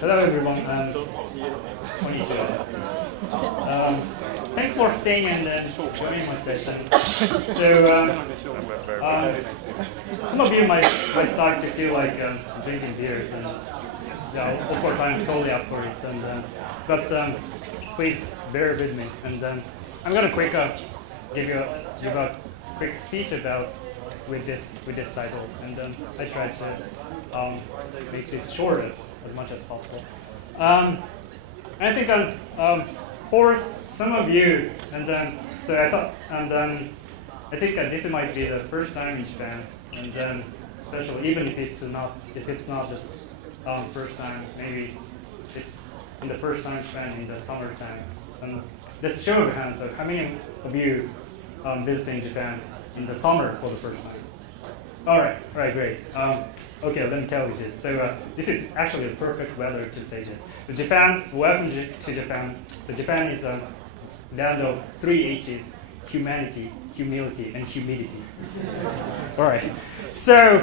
Hello everyone, and konnichiwa. Thanks for staying and joining my session. So, some of you might start to feel like drinking beers, and of course I'm totally up for it. But please bear with me, and I'm gonna give a quick speech with this title, and I try to make this short as much as possible. I think for some of you, so I thought, I think this might be the first time in Japan, and especially even if it's not this first time, maybe it's in the first time in Japan in the summertime. And let's show of hands. So how many of you visiting Japan in the summer for the first time? All right, great. Okay, let me tell you this. So this is actually the perfect weather to say this. So Japan, welcome to Japan. So Japan is a land of 3 H's: humanity, humility, and humidity. All right. So,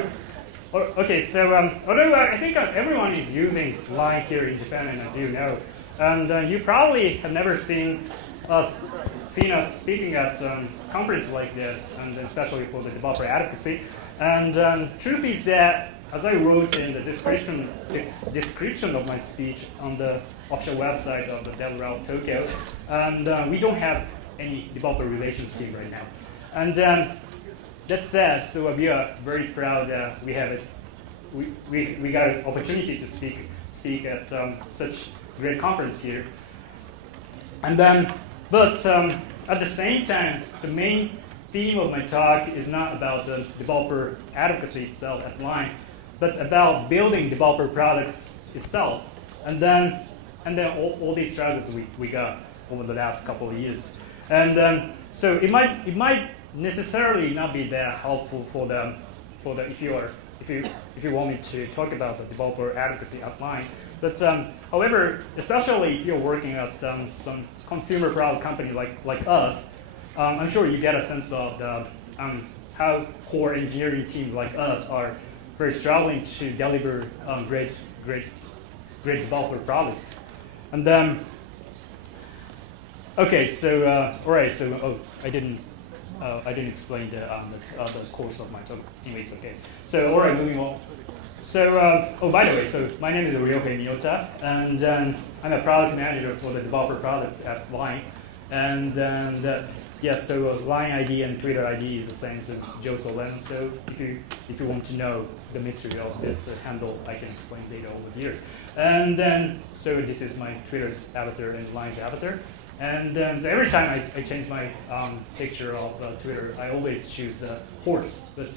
okay. So although I think everyone is using Line here in Japan, and as you know, and you probably have never seen us speaking at conferences like this, and especially for the developer advocacy. And truth is that, as I wrote in the description of my speech on the official website of the DevRelCon Tokyo, and we don't have any developer relations team right now. And that said, so we are very proud that we have it. We got an opportunity to speak at such great conference here. And but at the same time, the main theme of my talk is not about the developer advocacy itself at Line, but about building developer products itself, and then all these struggles we got over the last couple of years, and so it might necessarily not be that helpful for the if you want me to talk about the developer advocacy at Line. But however, especially if you're working at some consumer product company like us, I'm sure you get a sense of how core engineering teams like us are very struggling to deliver great developer products. And okay, so all right, so I didn't explain the course of my talk. Anyway, it's okay. So all right, moving on. So by the way, so my name is Ryohei Miyota, and I'm a product manager for the developer products at Line. And yes, so Line ID and Twitter ID is the same, so Joe Solen. So if you want to know the mystery of this handle, I can explain later over the years. And then, so this is my Twitter's avatar and Line's avatar. And so every time I change my picture of Twitter, I always choose the horse. But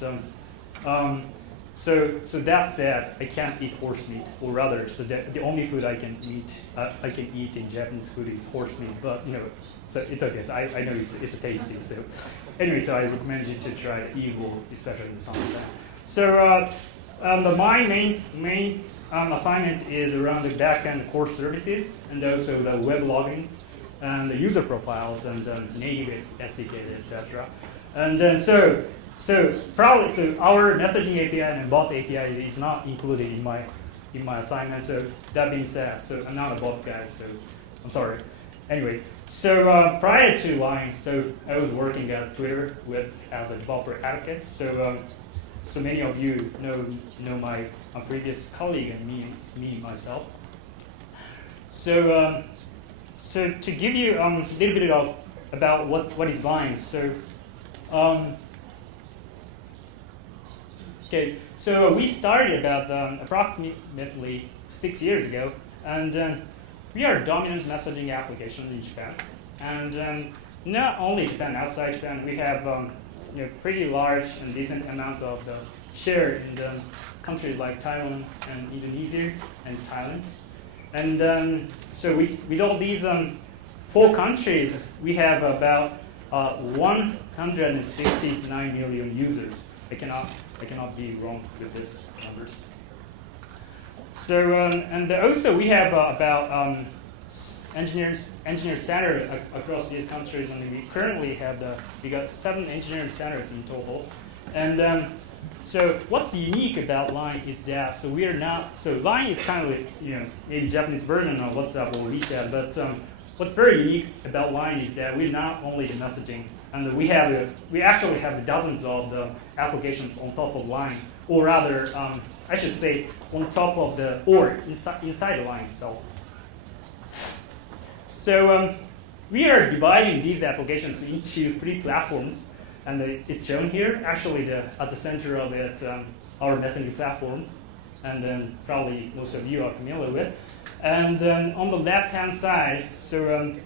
so that said, I can't eat horse meat, or rather, so the only food I can eat in Japanese food is horse meat. But so it's okay. So I know it's tasty. So anyway, so I recommend you to try evil, especially in the summertime. So my main assignment is around the backend core services, and also the web logins and the user profiles and native SDK, etc. And then so our messaging API and bot API is not included in my assignment. So that being said, so I'm not a bot guy, so I'm sorry. Anyway, so prior to Line, so I was working at Twitter as a developer advocate. So so many of you know my previous colleague and me myself. So so to give you a little bit about what is Line. So okay, so we started about approximately 6 years ago, and we are a dominant messaging application in Japan. And not only Japan, outside Japan, we have pretty large and decent amount of the share in the countries like Taiwan and Indonesia and Thailand. And so with all these 4 countries, we have about 169 million users. I cannot be wrong with these numbers. So and also we have about engineer centers across these countries, and we currently have we got 7 engineering centers in total. And So what's unique about Line is that we are not, so Line is kind of a Japanese version of WhatsApp or WeChat, but what's very unique about Line is that we're not only the messaging, and we actually have dozens of the applications on top of Line, or rather, I should say, on top of inside the Line itself. So we are dividing these applications into 3 platforms. And it's shown here. Actually, at the center of it, our messaging platform, and then probably most of you are familiar with. And then on the left-hand side, so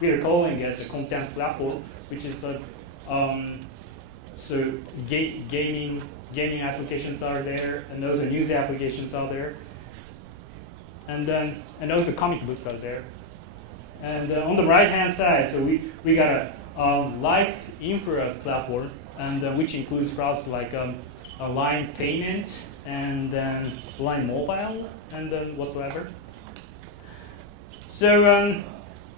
we are calling it the content platform, which is so gaming applications are there, and those are news applications are there, and also comic books are there. And on the right-hand side, so we got a live infra platform, and which includes products like a Line Payment and then Line Mobile and then whatsoever. So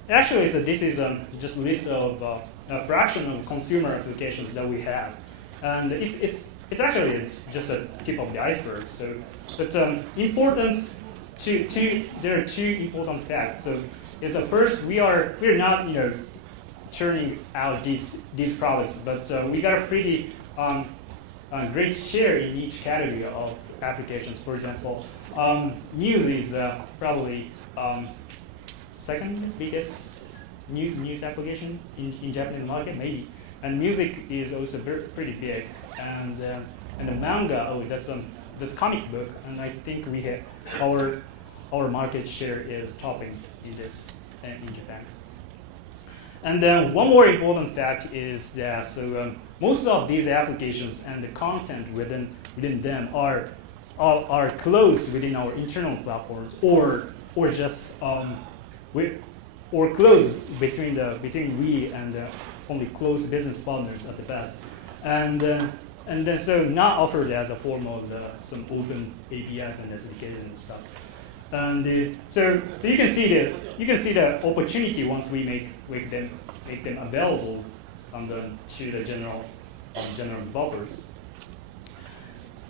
actually, so this is just a list of a fraction of consumer applications that we have, and it's actually just a tip of the iceberg. So, but important there are 2 important facts. So, is that first we're not churning out these products, but we got a pretty great share in each category of applications. For example, news is probably second biggest news application in Japanese market, maybe, and music is also pretty big, and the manga, that's comic book, and I think we have our market share is topping in this in Japan. And then one more important fact is that most of these applications and the content within them are closed within our internal platforms, or just or closed between we and only close business partners at the best, and then so not offered as a form of some open APIs and SDKs and stuff. And so you can see this. You can see the opportunity once we make them available to the general developers.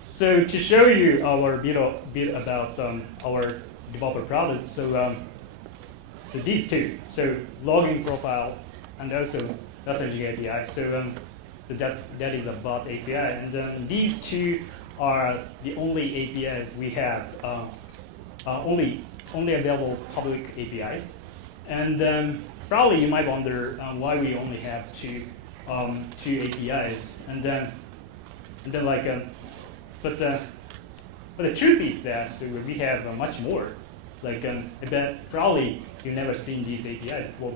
So to show you our bit about our developer products, so these 2, so login profile and also messaging API. So that is a bot API, and these 2 are the only APIs we have. Only available public APIs, and probably you might wonder why we only have two APIs, and then like, but the truth is that we have much more. Like I bet probably you've never seen these APIs before,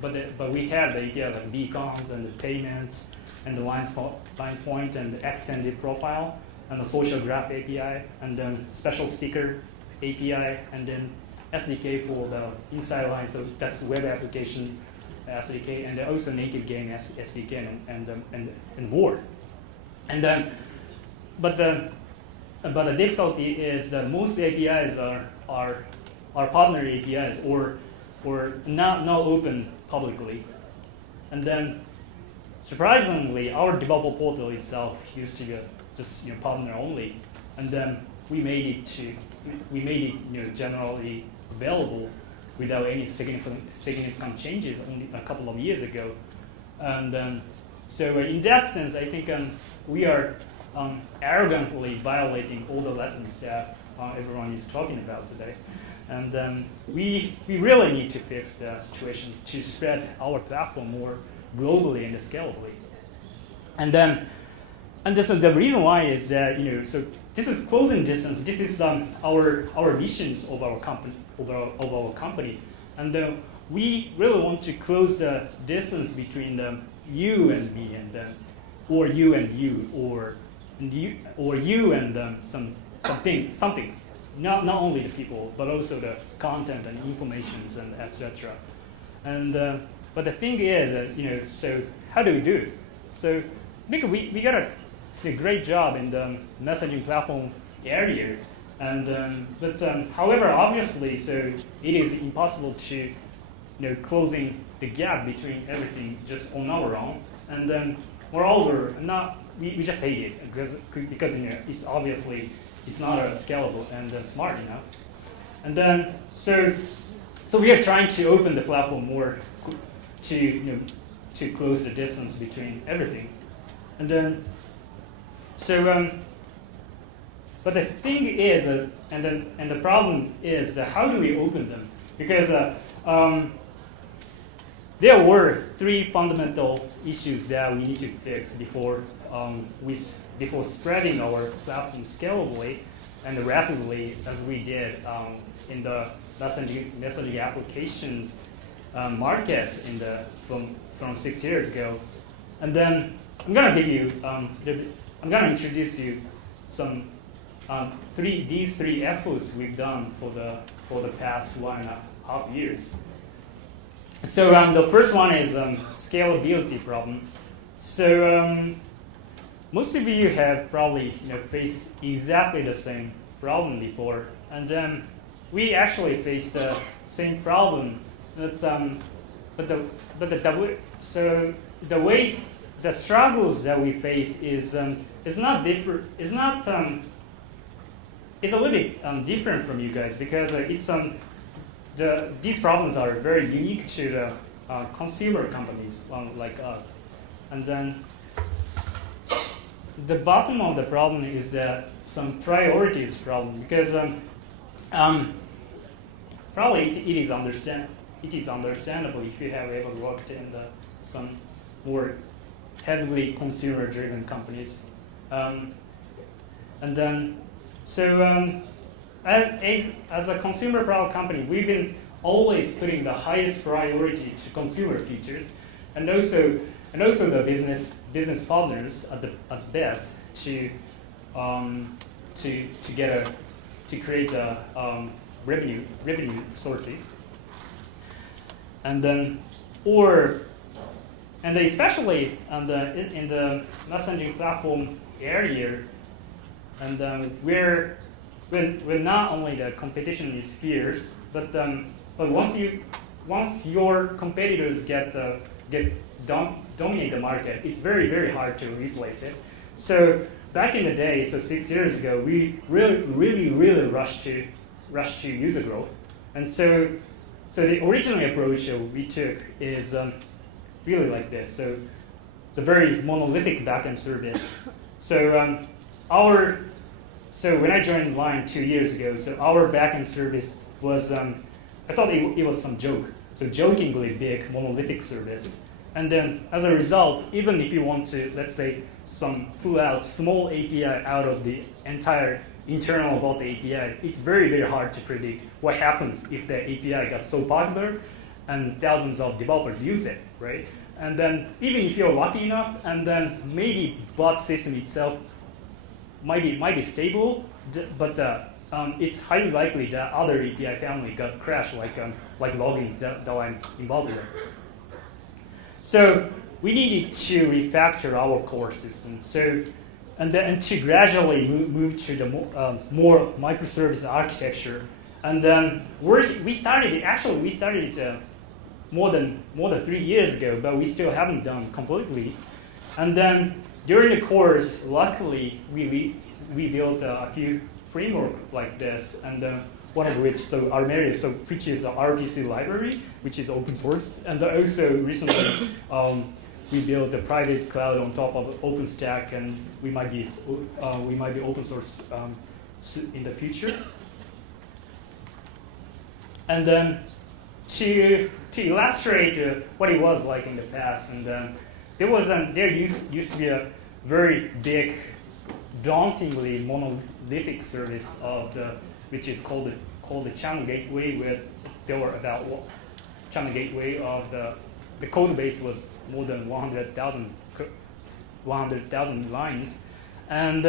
but we have the API like beacons and the payments and the lines point and the extended profile, and the social graph API, and then special sticker API, and then SDK for the inside line, so that's web application SDK, and also native game SDK, and more. And then, but the difficulty is that most APIs are partner APIs or not open publicly, and then surprisingly, our Dbubble portal itself used to be just partner only, and then we made it generally available without any significant changes only a couple of years ago, and so in that sense, I think we are arrogantly violating all the lessons that everyone is talking about today, and we really need to fix the situations to spread our platform more globally and scalably, and the reason why is that so this is closing distance. This is our visions of our company, and we really want to close the distance between you and me, and or you and you, or you and some things. Not only the people, but also the content and informations and etc. And but the thing is, so how do we do it? So I think we got a great job in the messaging platform area, and but however, obviously, so it is impossible to closing the gap between everything just on our own, and then moreover, not we just hate it because it's obviously it's not scalable and smart enough. And then so we are trying to open the platform more to to close the distance between everything. And then but the thing is, and the problem is that how do we open them? Because there were 3 fundamental issues that we need to fix before before spreading our platform scalably and rapidly as we did in the messaging applications market from 6 years ago. And then I'm gonna give you I'm gonna introduce you some these three efforts we've done for the past 1.5 years. So the first one is scalability problem. So most of you have probably faced exactly the same problem before, and we actually faced the same problem. The struggles that we face is not different. It's a little bit different from you guys because these problems are very unique to the consumer companies like us. And then the bottom of the problem is that some priorities problem because probably it is understandable if you have ever worked in some more heavily consumer-driven companies. And then as a consumer product company, we've been always putting the highest priority to consumer features, and also the business partners at best to create revenue sources, and especially in the messaging platform area, and we're not only the competition is fierce, but once your competitors dominate the market, it's very, very hard to replace it. So back in the day, so 6 years ago, we really rushed to user growth, and so the original approach we took is really like this. So it's a very monolithic backend service. So when I joined Line 2 years ago, so our backend service was I thought it was some joke. So jokingly big monolithic service. And then as a result, even if you want to, let's say, pull out small API out of the entire internal about the API, it's very, very hard to predict what happens if the API got so popular and thousands of developers use it, right? And then even if you're lucky enough, and then maybe bot system itself might be stable, but it's highly likely that other API family got crashed, like logins that I'm involved with. So we needed to refactor our core system. So and to gradually move to the more microservice architecture. And then we started it more than 3 years ago, but we still haven't done completely. And then during the course, luckily we built a few framework like this, and one of which, so Armeria, which is an RPC library, which is open source, and also recently we built a private cloud on top of OpenStack, and we might be open source in the future. And then to illustrate what it was like in the past, and there used to be a very big, dauntingly monolithic service which is called the channel gateway, where there were about channel gateway of the code base was more than 100,000 lines, and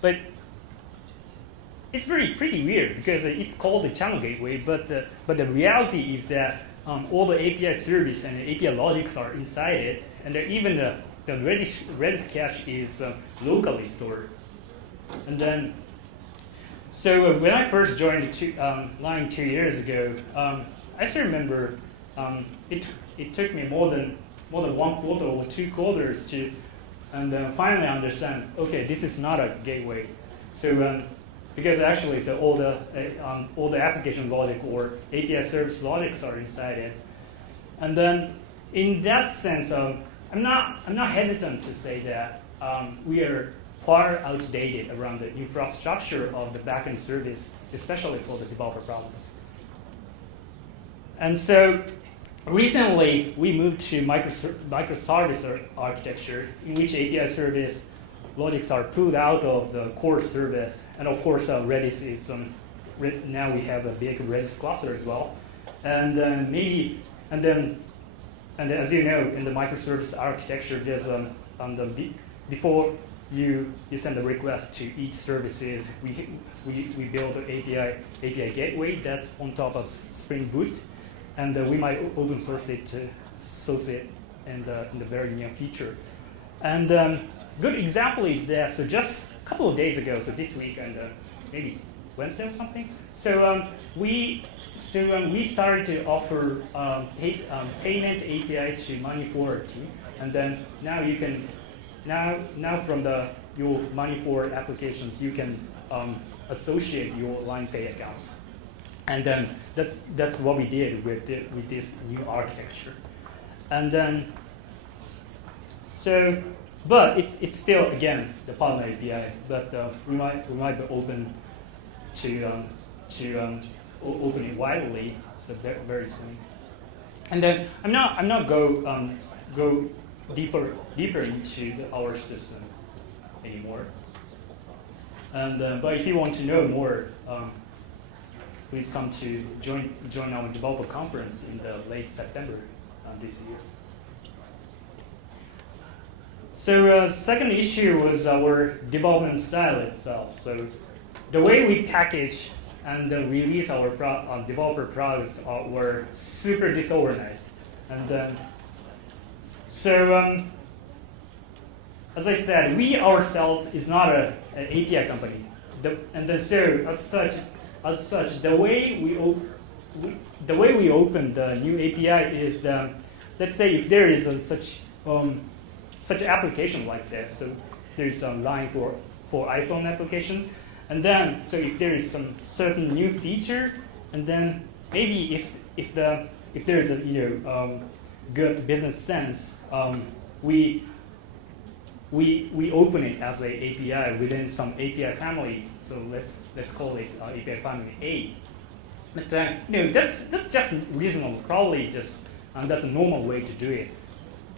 but it's pretty weird because it's called the channel gateway, but the reality is that all the API service and the API logics are inside it, and even the Redis cache is locally stored. And then, so when I first joined Line 2 years ago, I still remember it took me more than 1 quarter or 2 quarters and then finally understand, okay, this is not a gateway. So because actually, so all the application logic or API service logics are inside it, and then in that sense, I'm not hesitant to say that we are far outdated around the infrastructure of the backend service, especially for the developer problems. And so recently, we moved to microservice architecture, in which API service logics are pulled out of the core service. And of course, Redis is now we have a big Redis cluster as well. And then as you know, in the microservice architecture, there's before you send a request to each services, we build an API gateway that's on top of Spring Boot, and we might open source it to associate in the very near future. And good example is that, so just a couple of days ago, so this week and maybe Wednesday or something, so we started to offer payment API to money forward team, and then now you can now from your money forward applications you can associate your line pay account, and then that's what we did with this new architecture, and then so. But it's still, again, the partner API, but we might be open to open it widely, so very soon. And then I'm not go deeper into our system anymore. And but if you want to know more, please come to join our Dbubble conference in the late September this year. So second issue was our development style itself. So the way we package and release our developer products were super disorganized. And as I said, we ourselves is not an API company. So as such, the way we open the new API is let's say if there is such application like this. So there's a line for iPhone applications, and then so if there is some certain new feature, and then maybe if there's a good business sense, we open it as an API within some API family. So let's call it API family A. But that's just reasonable. Probably just that's a normal way to do it.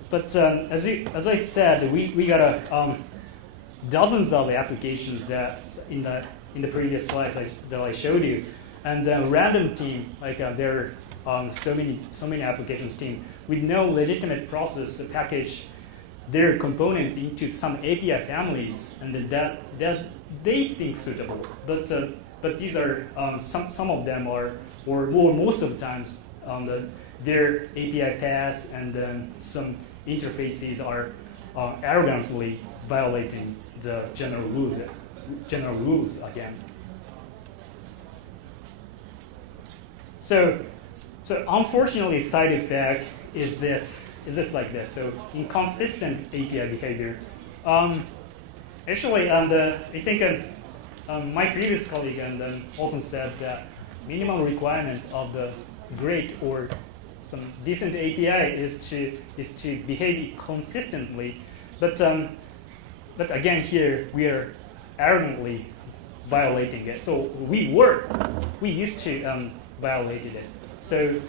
But as I said, we got dozens of applications that in the previous slides that I showed you, and the random team, like there are so many applications team with no legitimate process to package their components into some API families, and that they think suitable. But these are some of them are, or most of the times their API paths and then some interfaces are arrogantly violating the general rules again. So unfortunately, side effect is this like this. So inconsistent API behavior. Actually, I think my previous colleague often said that minimum requirement of the great or some decent API is to behave consistently, but again here we are arrogantly violating it. So we used to violated it. So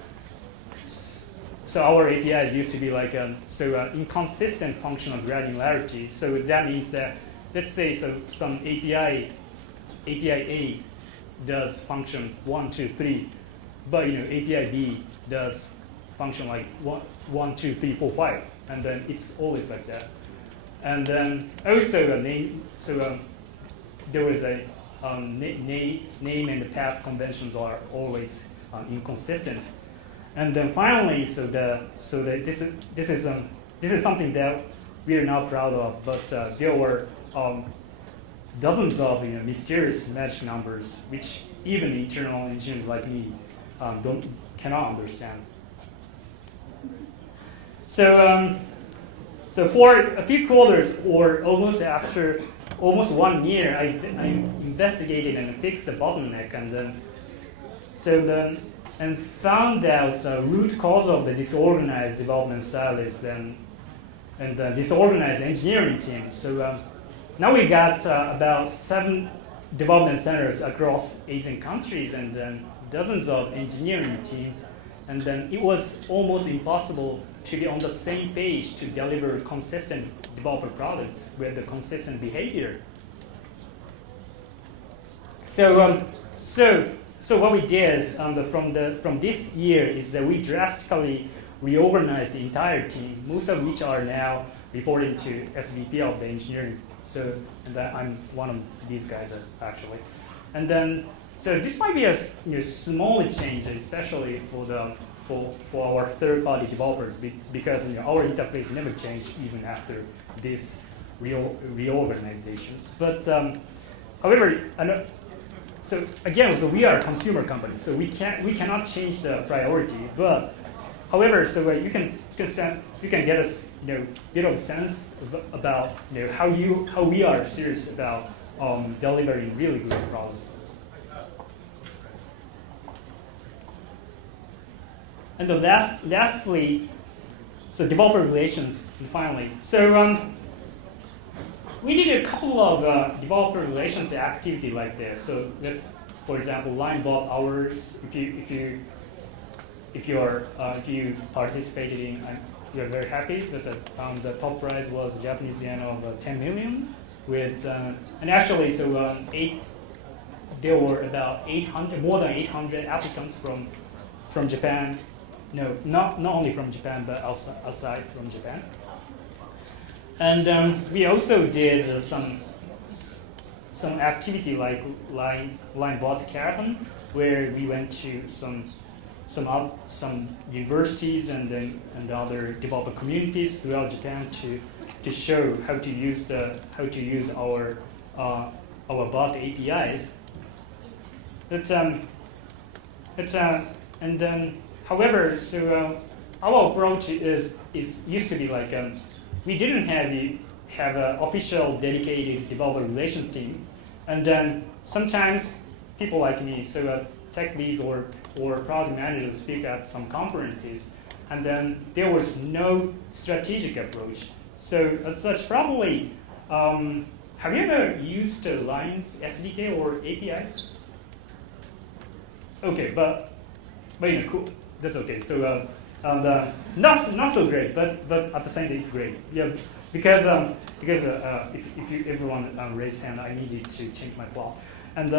our APIs used to be like inconsistent functional granularity. So that means that let's say some API A does function 1, 2, 3, but API B does function like 1, 2, 3, 4, 5, and then it's always like that. And then also there was a name and the path conventions are always inconsistent. And then finally, this is something that we are not proud of, but there were dozens of mysterious magic numbers which even internal engineers like me cannot understand. So So for a few quarters, or almost 1 year, I investigated and fixed the bottleneck, and and found out the root cause of the disorganized development stylist and the disorganized engineering team. So now we got about 7 development centers across Asian countries, and then dozens of engineering teams. And then it was almost impossible to be on the same page to deliver consistent developer products with the consistent behavior. So what we did from this year is that we drastically reorganized the entire team, most of which are now reporting to SVP of the engineering. So and I'm one of these guys actually. And then so this might be a small change, especially for our third-party developers, because our interface never changed even after these reorganizations. But however, so again, so we are a consumer company, so we cannot change the priority. But however, so you can get a bit of sense about how we are serious about delivering really good products. And then lastly, so developer relations, and finally. So we did a couple of developer relations activity like this. So let's, for example, line bot hours. If you participated in, we are very happy that the top prize was Japanese yen of 10 million. With and actually, so there were about more than 800 applicants from Japan. No, not only from Japan, but also outside from Japan. And we also did some activity like line bot caravan, where we went to some universities and other developer communities throughout Japan to show how to use our bot APIs. However, so our approach used to be like we didn't have an official dedicated developer relations team, and then sometimes people like me, so tech leads or product managers speak at some conferences, and then there was no strategic approach. So as such, probably, have you ever used Line's SDK or APIs? Okay, but cool. That's okay. So not so great, but at the same time it's great. Yeah, because if everyone raise hand, I needed to change my plot, and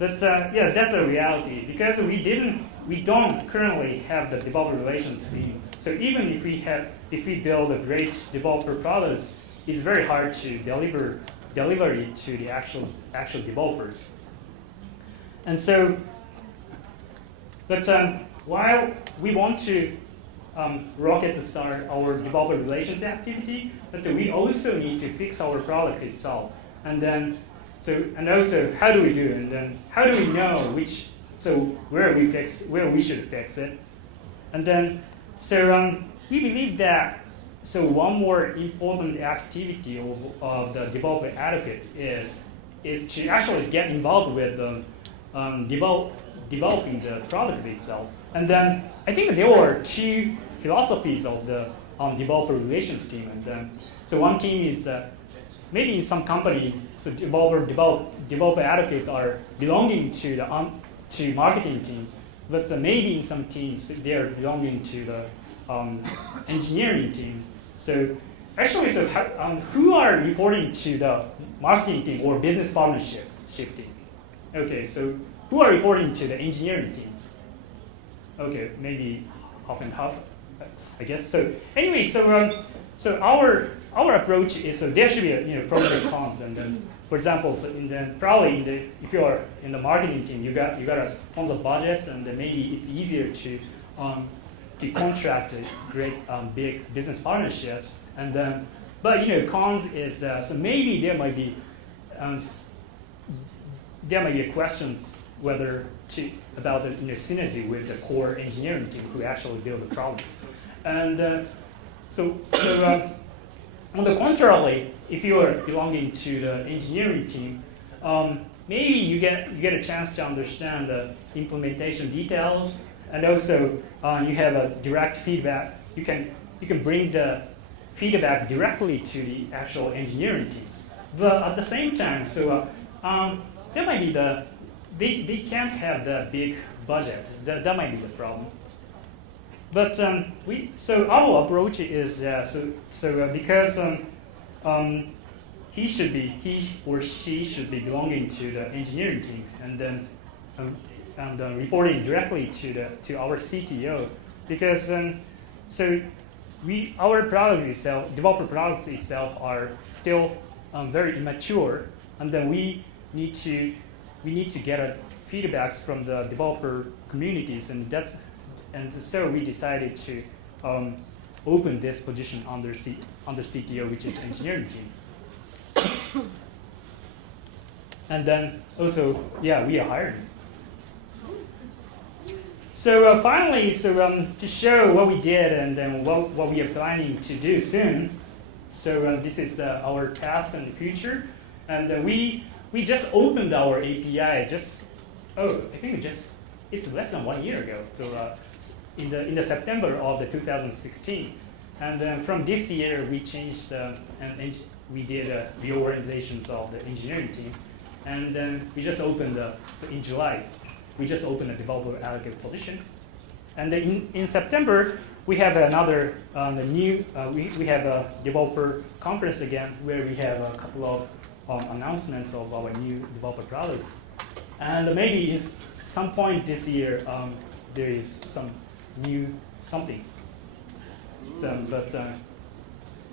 that's a reality, because we don't currently have the developer relations team. So even if we build a great developer products, it's very hard to deliver it to the actual developers. And so, but while we want to rocket to start our developer relations activity, but we also need to fix our product itself. And then, also how do we do it? And then how do we know where we should fix it? And then, we believe that one more important activity of the developer advocate is to actually get involved with developing the product itself. And then I think there were 2 philosophies of the developer relations team. And then, one team is maybe in some company, so developer advocates are belonging to the marketing team, but maybe in some teams they are belonging to the engineering team. So actually, who are reporting to the marketing team or business partnership team? Okay, so who are reporting to the engineering team? Okay, maybe half and half, I guess. So anyway, so our approach is there should be pros and cons, and then for example, if you are in the marketing team, you got a tons of budget, and then maybe it's easier to contract great big business partnerships, and then but cons is so maybe there might be questions whether about the synergy with the core engineering team who actually build the products, and On the contrary, if you are belonging to the engineering team, maybe you get a chance to understand the implementation details, and also you have a direct feedback. You can bring the feedback directly to the actual engineering teams. But at the same time, so there might be they can't have that big budget. That might be the problem. But so our approach is because he or she should be belonging to the engineering team, and then reporting directly to our CTO, because our product itself, developer products itself, are still very immature, and then we need to get feedbacks from the developer communities, and so we decided to open this position under CTO, which is engineering team. And then also, yeah, we are hiring. So finally, to show what we did and then what we are planning to do soon. So this is our past and the future, and we just opened our API it's less than 1 year ago. So in the September of 2016, and then from this year we changed and we did reorganizations of the engineering team, and then we just opened so in July we just opened a developer allocated position, and then in September we have another we have a developer conference again, where we have a couple of announcements of our new developer products, and maybe in some point this year there is some new something.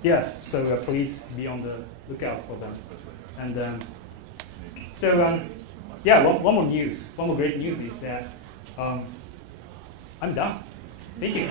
Yeah, so please be on the lookout for them. And yeah, one more great news is that I'm done. Thank you.